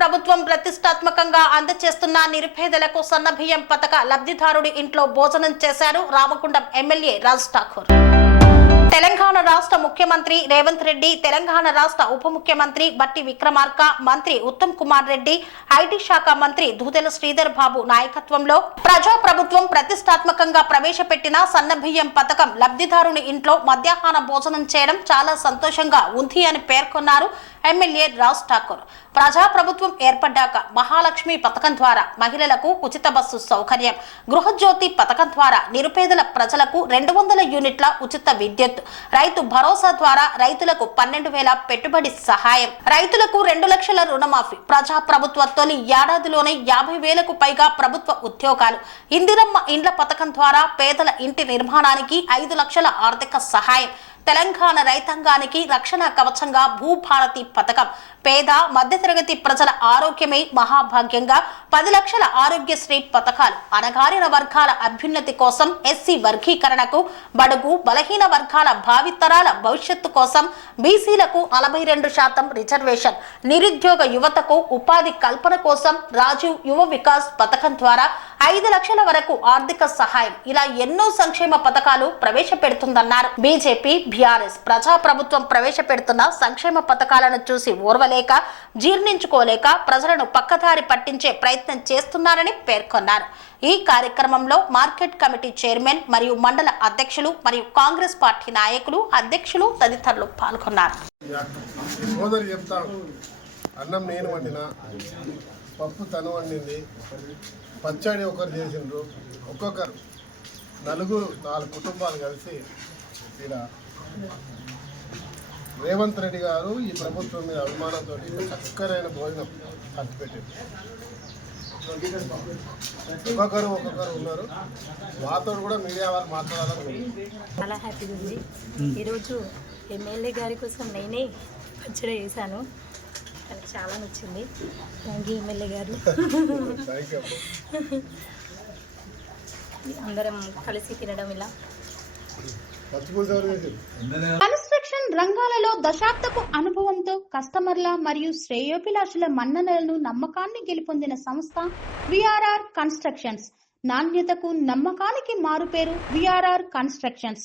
ప్రభుత్వం ప్రతిష్టాత్మకంగా అందజేస్తున్న నిరుపేదలకు సన్నబియ్యం పథక లబ్ధిదారుడి ఇంట్లో భోజనం చేశారు రామకుండం ఎమ్మెల్యే రాజ్ ఠాకూర్. తెలంగాణ రాష్ట్ర ముఖ్యమంత్రి రేవంత్ రెడ్డి తెలంగాణ రాష్ట్ర ఉప ముఖ్యమంత్రి బట్టి విక్రమార్క మంత్రి ఉత్తమ్ కుమార్ రెడ్డి ఐటీ శాఖ మంత్రి దూదెల శ్రీధర్ బాబు నాయకత్వంలో ప్రజా ప్రభుత్వం ప్రతిష్టాత్మకంగా ప్రవేశపెట్టిన సన్నబియ్యం పథకం లబ్ధిదారుని ఇంట్లో మధ్యాహ్న భోజనం చేయడం చాలా సంతోషంగా ఉంది అని పేర్కొన్నారు ఎమ్మెల్యే రాజ్ ఠాకూర్. ప్రజా ప్రభుత్వం ఏర్పడ్డాక మహాలక్ష్మి పథకం ద్వారా మహిళలకు ఉచిత బస్సు సౌకర్యం గృహజ్యోతి పథకం ద్వారా నిరుపేదల ప్రజలకు రెండు వందల యూనిట్ల ఉచిత విద్యుత్ రైతు భరోసా ద్వారా రైతులకు పన్నెండు వేల పెట్టుబడి సహాయం. రైతులకు రెండు లక్షల రుణమాఫీ. ప్రజా ప్రభుత్వ తొలి ఏడాదిలోనే యాభై వేలకు పైగా ప్రభుత్వ ఉద్యోగాలు. ఇందిరమ్మ ఇండ్ల పథకం ద్వారా పేదల ఇంటి నిర్మాణానికి ఐదు లక్షల ఆర్థిక సహాయం. తెలంగాణ రైతాంగానికి రక్షణ కవచంగా భూభారతి పథకం. పేద మధ్యతరగతి ప్రజల ఆరోగ్యమే మహాభాగ్యంగా పది లక్షల ఆరోగ్యశ్రీ పథకాలు. అణగారిన వర్గాల అభ్యున్నతి కోసం ఎస్సీ వర్గీకరణకు బడుగు బలహీన వర్గాల భావితరాల భవిష్యత్తు కోసం బీసీలకు నలభై రెండు శాతం రిజర్వేషన్. నిరుద్యోగ యువతకు ఉపాధి కల్పన కోసం రాజీవ్ యువ వికాస్ పథకం ద్వారా ఐదు లక్షల వరకు ఆర్థిక సహాయం. ఇలా ఎన్నో సంక్షేమ పథకాలు ప్రవేశపెడుతుందన్నారు. బీజేపీ బీఆర్ఎస్ ప్రజా ప్రభుత్వం ప్రవేశపెడుతున్న సంక్షేమ పథకాలను చూసి ఓర్వలేక జీర్ణించుకోలేక ప్రజలను పక్కదారి పట్టించే ప్రయత్నం చేస్తున్నారని పేర్కొన్నారు. ఈ కార్యక్రమంలో మార్కెట్ కమిటీ చైర్మన్ మరియు మండల అధ్యక్షులు మరియు కాంగ్రెస్ పార్టీ నాయకులు అధ్యక్షులు తదితరులు పాల్గొన్నారు. అన్నం నేను వండిన పప్పు తను వండింది పచ్చడి ఒకరు చేసిండ్రు ఒక్కొక్కరు నలుగురు నాలుగు కుటుంబాలు కలిసి ఇక్కడ రేవంత్ రెడ్డి గారు ఈ ప్రభుత్వం మీద అభిమానంతో చక్కరైన భోజనం ఖర్చుపెట్టింది ఒక్కొక్కరు ఒక్కొక్కరు ఉన్నారు. మాతో కూడా మీడియా వారు మాట్లాడాలని. చాలా హ్యాపీగా ఉంది. ఈరోజు ఎమ్మెల్యే గారి కోసం నేనే పచ్చడి చేశాను. చాలా నచ్చింది. థ్యాంక్ యూ ఎమ్మెల్యే గారు. అందరం కలిసి తినడం ఇలా? కన్స్ట్రక్షన్ రంగాలలో దశాబ్దపు అనుభవంతో కస్టమర్ల మరియు శ్రేయోభిలాషుల మన్ననలను నమ్మకాన్ని గెలుపొందిన సంస్థ విఆర్ఆర్ కన్స్ట్రక్షన్స్. నాణ్యతకు నమ్మకానికి మారుపేరు VRR constructions.